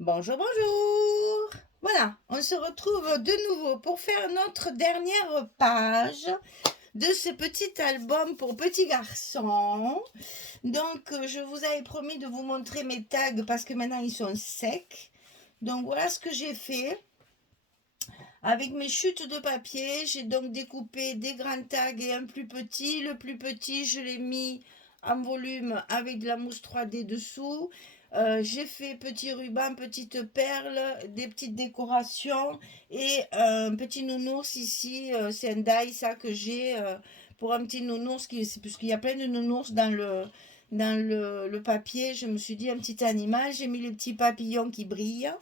Bonjour, bonjour. Voilà, on se retrouve de nouveau pour faire notre dernière page de ce petit album pour petits garçons. Donc, je vous avais promis de vous montrer mes tags parce que maintenant ils sont secs. Donc, voilà ce que j'ai fait. Avec mes chutes de papier, j'ai donc découpé des grands tags et un plus petit. Le plus petit, je l'ai mis en volume avec de la mousse 3D dessous. J'ai fait petit ruban, petite perle, des petites décorations et un petit nounours ici. C'est un die ça que j'ai pour un petit nounours puisqu'il y a plein de nounours dans le papier. Je me suis dit un petit animal. J'ai mis les petits papillons qui brillent.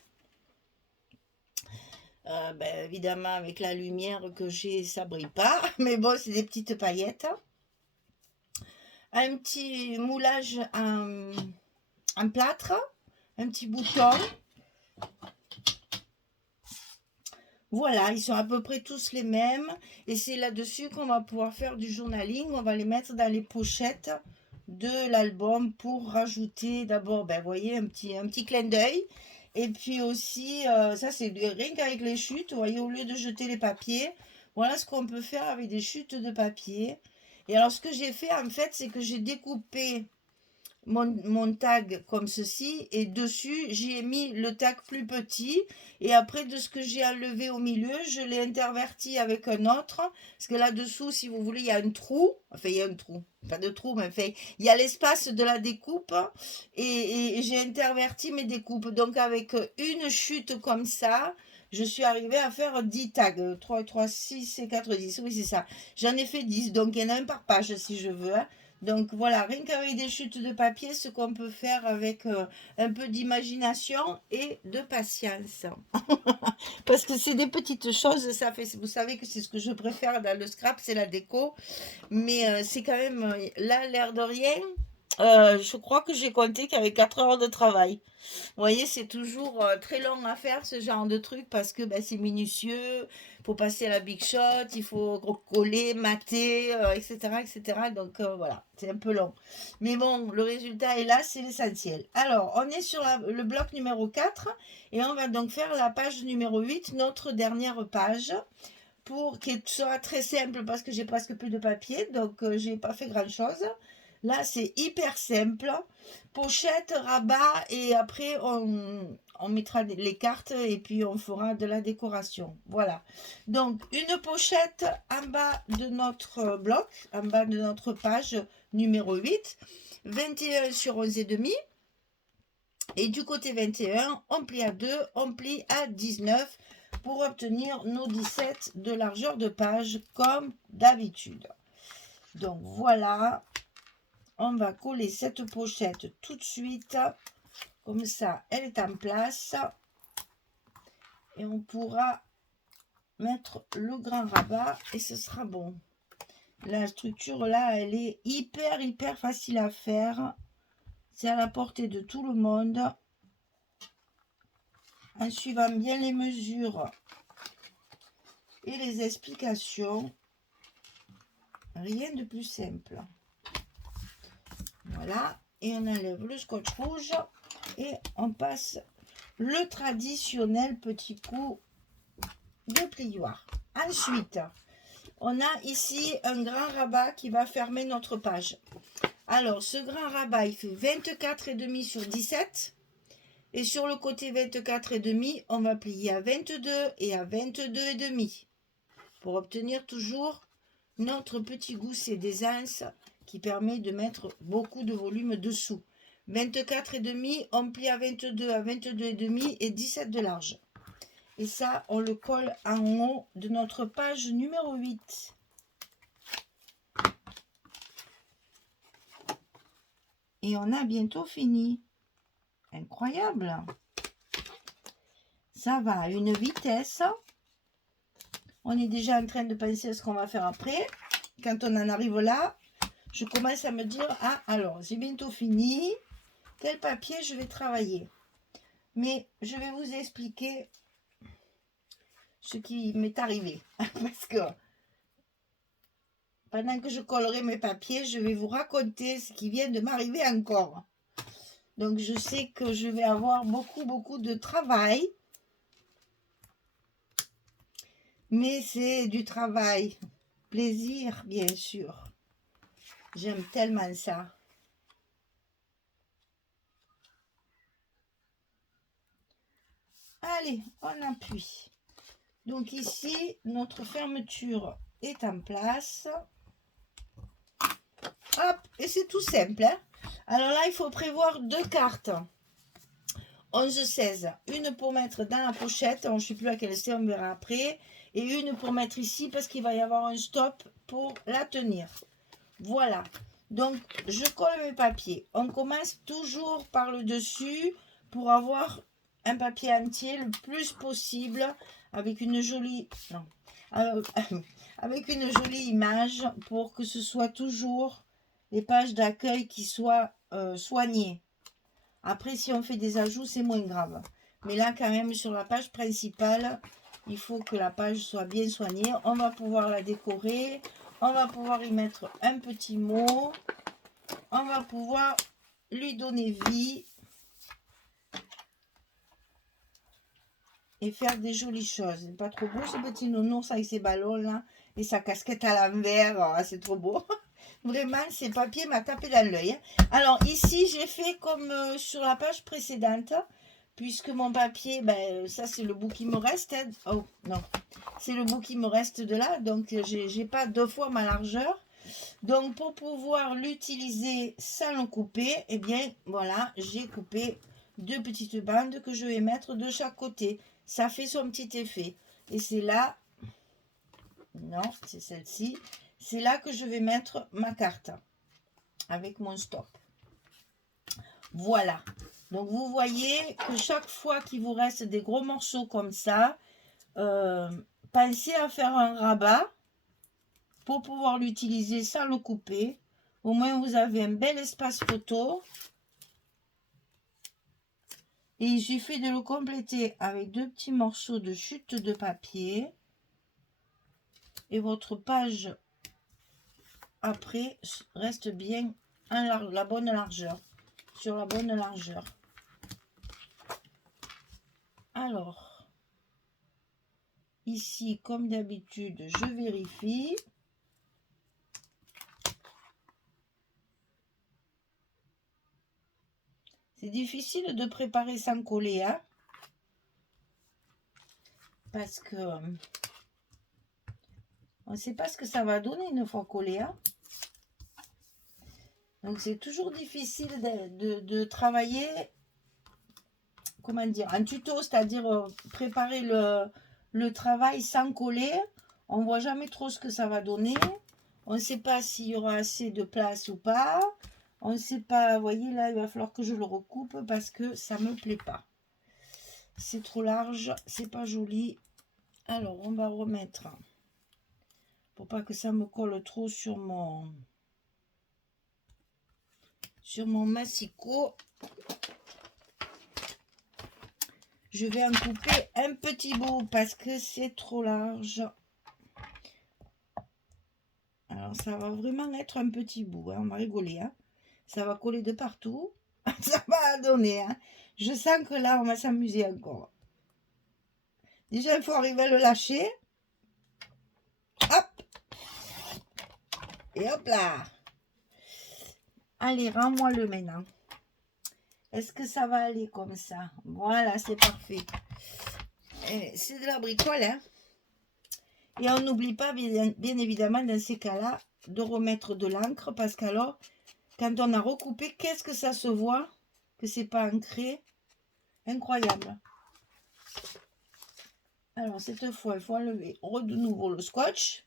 Ben, évidemment, avec la lumière que j'ai, ça brille pas. Mais bon, c'est des petites paillettes. Un petit moulage en plâtre. Un petit bouton. Voilà, ils sont à peu près tous les mêmes. Et c'est là-dessus qu'on va pouvoir faire du journaling. On va les mettre dans les pochettes de l'album pour rajouter d'abord, ben, vous voyez, un petit clin d'œil. Et puis aussi, ça c'est rien qu'avec les chutes, vous voyez, au lieu de jeter les papiers, voilà ce qu'on peut faire avec des chutes de papier. Et alors ce que j'ai fait en fait, c'est que j'ai découpé mon tag comme ceci et dessus j'ai mis le tag plus petit et après de ce que j'ai enlevé au milieu je l'ai interverti avec un autre parce que là dessous si vous voulez il y a un trou, enfin il y a un trou, pas de trou mais enfin il y a l'espace de la découpe et j'ai interverti mes découpes donc avec une chute comme ça je suis arrivée à faire 10 tags, 3 3 6 et 4 10, oui c'est ça, j'en ai fait 10 donc il y en a un par page si je veux hein. Donc voilà, rien qu'avec des chutes de papier, ce qu'on peut faire avec un peu d'imagination et de patience. Parce que c'est des petites choses, ça fait, vous savez que c'est ce que je préfère dans le scrap, c'est la déco. Mais c'est quand même, là, l'air de rien, je crois que j'ai compté qu'il y avait 4 heures de travail. Vous voyez, c'est toujours très long à faire ce genre de truc parce que ben, c'est minutieux, il faut passer à la big shot, il faut coller, mater, etc., etc. Donc voilà, c'est un peu long. Mais bon, le résultat est là, c'est l'essentiel. Alors, on est sur le bloc numéro 4 et on va donc faire la page numéro 8, notre dernière page, pour qu'elle soit très simple parce que j'ai presque plus de papier, donc j'ai pas fait grand chose. Là, c'est hyper simple. Pochette, rabat, et après, on mettra les cartes et puis on fera de la décoration. Voilà. Donc, une pochette en bas de notre bloc, en bas de notre page numéro 8, 21 sur 11,5. Et du côté 21, on plie à 2, on plie à 19 pour obtenir nos 17 de largeur de page comme d'habitude. Donc voilà, on va coller cette pochette tout de suite. Comme ça, elle est en place. Et on pourra mettre le grand rabat et ce sera bon. La structure là, elle est hyper facile à faire. C'est à la portée de tout le monde. En suivant bien les mesures et les explications. Rien de plus simple. Voilà. Et on enlève le scotch rouge et on passe le traditionnel petit coup de plioir. Ensuite, on a ici un grand rabat qui va fermer notre page. Alors, ce grand rabat, il fait 24,5 sur 17. Et sur le côté 24,5, on va plier à 22 et à 22,5 pour obtenir toujours notre petit gousset d'aisance qui permet de mettre beaucoup de volume dessous. 24,5, on plie à 22, à 22,5 et 17 de large. Et ça, on le colle en haut de notre page numéro 8. Et on a bientôt fini. Incroyable. Ça va à une vitesse. On est déjà en train de penser à ce qu'on va faire après. Quand on en arrive là, je commence à me dire, ah alors, j'ai bientôt fini. Quel papier je vais travailler? Mais je vais vous expliquer ce qui m'est arrivé. Parce que pendant que je collerai mes papiers, je vais vous raconter ce qui vient de m'arriver encore. Donc, je sais que je vais avoir beaucoup de travail. Mais c'est du travail. Plaisir, bien sûr. J'aime tellement ça. Allez, on appuie. Donc ici, notre fermeture est en place. Hop, et c'est tout simple. Hein. Alors là, il faut prévoir 2 cartes. 11-16. Une pour mettre dans la pochette. Je ne sais plus à quelle c'est, on verra après. Et une pour mettre ici parce qu'il va y avoir un stop pour la tenir. Voilà. Donc, je colle mes papiers. On commence toujours par le dessus pour avoir un papier entier le plus possible avec une jolie... Non. Avec une jolie image pour que ce soit toujours les pages d'accueil qui soient soignées. Après, si on fait des ajouts, c'est moins grave. Mais là, quand même, sur la page principale, il faut que la page soit bien soignée. On va pouvoir la décorer. On va pouvoir y mettre un petit mot. On va pouvoir lui donner vie. Et faire des jolies choses. C'est pas trop beau ce petit nounours avec ses ballons là. Et sa casquette à l'envers. Oh, c'est trop beau. Vraiment, ces papiers m'a tapé dans l'œil. Alors ici, j'ai fait comme sur la page précédente. Puisque mon papier, ben, ça c'est le bout qui me reste. Hein. Oh non, c'est le bout qui me reste de là. Donc j'ai pas 2 fois ma largeur. Donc pour pouvoir l'utiliser sans le couper, eh bien voilà, j'ai coupé 2 petites bandes que je vais mettre de chaque côté. Ça fait son petit effet. Et c'est là, non, c'est celle-ci. C'est là que je vais mettre ma carte avec mon stop. Voilà. Donc, vous voyez que chaque fois qu'il vous reste des gros morceaux comme ça, pensez à faire un rabat pour pouvoir l'utiliser sans le couper. Au moins, vous avez un bel espace photo. Et il suffit de le compléter avec 2 petits morceaux de chute de papier. Et votre page après reste bien en la bonne largeur. Sur la bonne largeur. Alors, ici, comme d'habitude, je vérifie. C'est difficile de préparer sans coller, hein, parce que on ne sait pas ce que ça va donner une fois collé. Hein. Donc, c'est toujours difficile de travailler, comment dire, un tuto, c'est-à-dire préparer le travail sans coller. On ne voit jamais trop ce que ça va donner. On ne sait pas s'il y aura assez de place ou pas. On ne sait pas, vous voyez, là, il va falloir que je le recoupe parce que ça ne me plaît pas. C'est trop large, c'est pas joli. Alors, on va remettre, pour pas que ça me colle trop sur mon massicot. Je vais en couper un petit bout parce que c'est trop large. Alors, ça va vraiment être un petit bout. Hein. On va rigoler. Hein. Ça va coller de partout. Ça va donner. Hein. Je sens que là, on va s'amuser encore. Déjà, il faut arriver à le lâcher. Hop. Et hop là. Allez, rends-moi le maintenant. Est-ce que ça va aller comme ça? Voilà, c'est parfait. C'est de la bricole, hein. Et on n'oublie pas, bien évidemment, dans ces cas-là, de remettre de l'encre. Parce qu'alors, quand on a recoupé, qu'est-ce que ça se voit? Que c'est pas ancré. Incroyable. Alors, cette fois, il faut enlever de nouveau le scotch.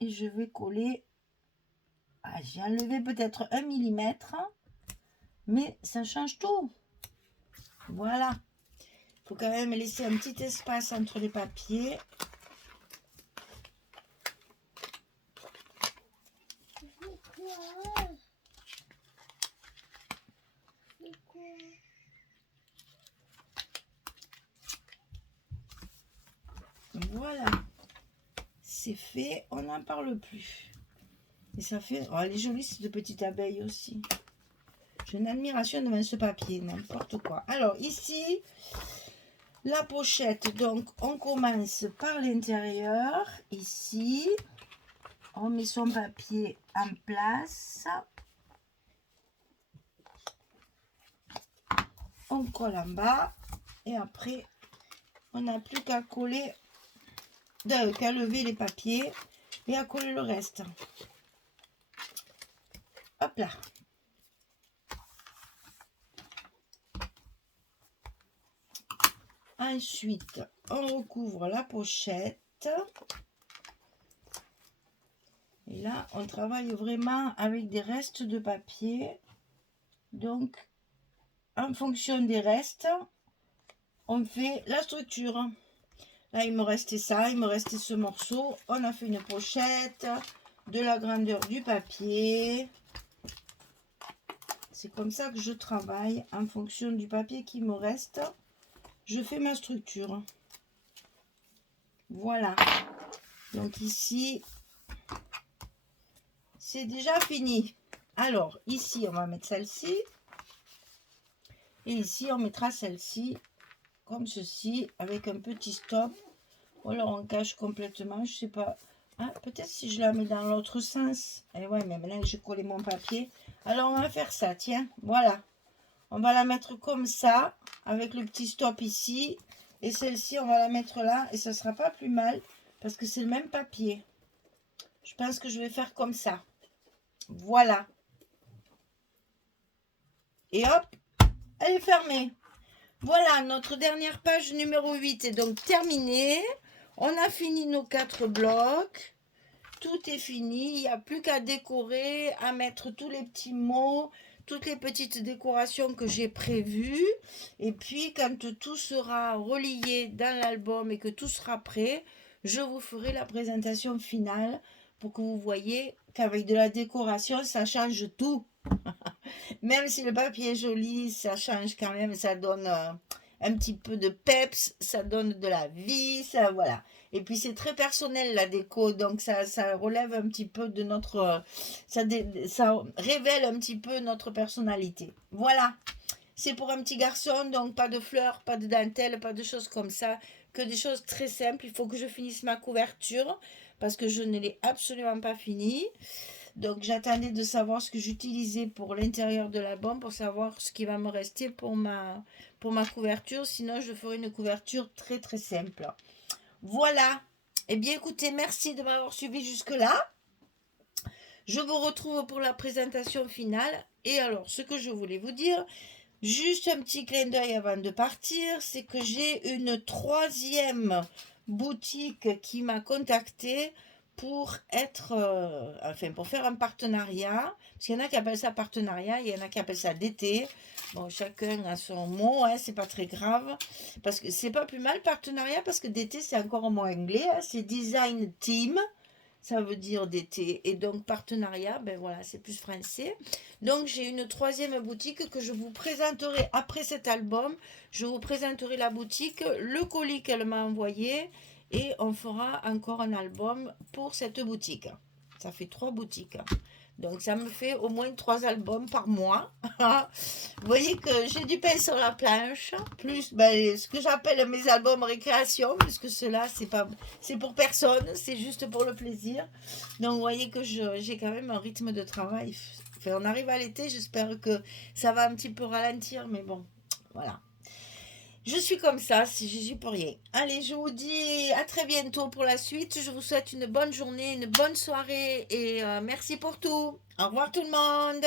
Et je vais coller. Ah, j'ai enlevé peut-être 1 millimètre. Mais ça change tout. Voilà. Il faut quand même laisser un petit espace entre les papiers. Voilà. C'est fait. On n'en parle plus. Et ça fait... Oh, elle est jolie cette petite abeille aussi. J'ai une admiration devant ce papier, n'importe quoi. Alors, ici, la pochette. Donc, on commence par l'intérieur. Ici, on met son papier en place. On colle en bas. Et après, on n'a plus qu'à coller, qu'à lever les papiers et à coller le reste. Hop là. Ensuite, on recouvre la pochette. Et là, on travaille vraiment avec des restes de papier. Donc, en fonction des restes, on fait la structure. Là, il me restait ça, il me restait ce morceau. On a fait une pochette de la grandeur du papier. C'est comme ça que je travaille en fonction du papier qui me reste. Je fais ma structure. Voilà. Donc ici, c'est déjà fini. Alors, ici, on va mettre celle-ci. Et ici, on mettra celle-ci comme ceci, avec un petit stop. Ou alors, on cache complètement, je sais pas. Ah, peut-être si je la mets dans l'autre sens. Et ouais, mais maintenant que j'ai collé mon papier. Alors, on va faire ça, tiens. Voilà. On va la mettre comme ça, avec le petit stop ici. Et celle-ci, on va la mettre là. Et ça ne sera pas plus mal, parce que c'est le même papier. Je pense que je vais faire comme ça. Voilà. Et hop, elle est fermée. Voilà, notre dernière page numéro 8 est donc terminée. On a fini nos 4 blocs. Tout est fini. Il n'y a plus qu'à décorer, à mettre tous les petits mots, toutes les petites décorations que j'ai prévues. Et puis, quand tout sera relié dans l'album et que tout sera prêt, je vous ferai la présentation finale pour que vous voyez qu'avec de la décoration, ça change tout. Même si le papier est joli, ça change quand même, ça donne un petit peu de peps, ça donne de la vie, ça voilà. Et puis c'est très personnel la déco, donc ça relève un petit peu de notre... ça révèle un petit peu notre personnalité. Voilà, c'est pour un petit garçon, donc pas de fleurs, pas de dentelle, pas de choses comme ça, que des choses très simples. Il faut que je finisse ma couverture, parce que je ne l'ai absolument pas finie. Donc j'attendais de savoir ce que j'utilisais pour l'intérieur de l'album, pour savoir ce qui va me rester pour ma couverture. Sinon, je ferai une couverture très très simple. Voilà. Eh bien écoutez, merci de m'avoir suivi jusque-là. Je vous retrouve pour la présentation finale. Et alors, ce que je voulais vous dire, juste un petit clin d'œil avant de partir, c'est que j'ai une 3e boutique qui m'a contactée pour être, pour faire un partenariat. Parce qu'il y en a qui appellent ça partenariat, il y en a qui appellent ça d'été. Bon, chacun a son mot, hein, c'est pas très grave. Parce que c'est pas plus mal partenariat, parce que d'été, c'est encore un mot anglais, hein, c'est design team. Ça veut dire d'été. Et donc, partenariat, ben voilà, c'est plus français. Donc, j'ai une 3e boutique que je vous présenterai après cet album. Je vous présenterai la boutique, le colis qu'elle m'a envoyé. Et on fera encore un album pour cette boutique. Ça fait 3 boutiques. Donc, ça me fait au moins 3 albums par mois. Vous voyez que j'ai du pain sur la planche. Plus ce que j'appelle mes albums récréation. Puisque cela, c'est pour personne. C'est juste pour le plaisir. Donc, vous voyez que j'ai quand même un rythme de travail. Enfin, on arrive à l'été. J'espère que ça va un petit peu ralentir. Mais bon, voilà. Je suis comme ça, j'y peux rien. Allez, je vous dis à très bientôt pour la suite. Je vous souhaite une bonne journée, une bonne soirée et merci pour tout. Au revoir tout le monde.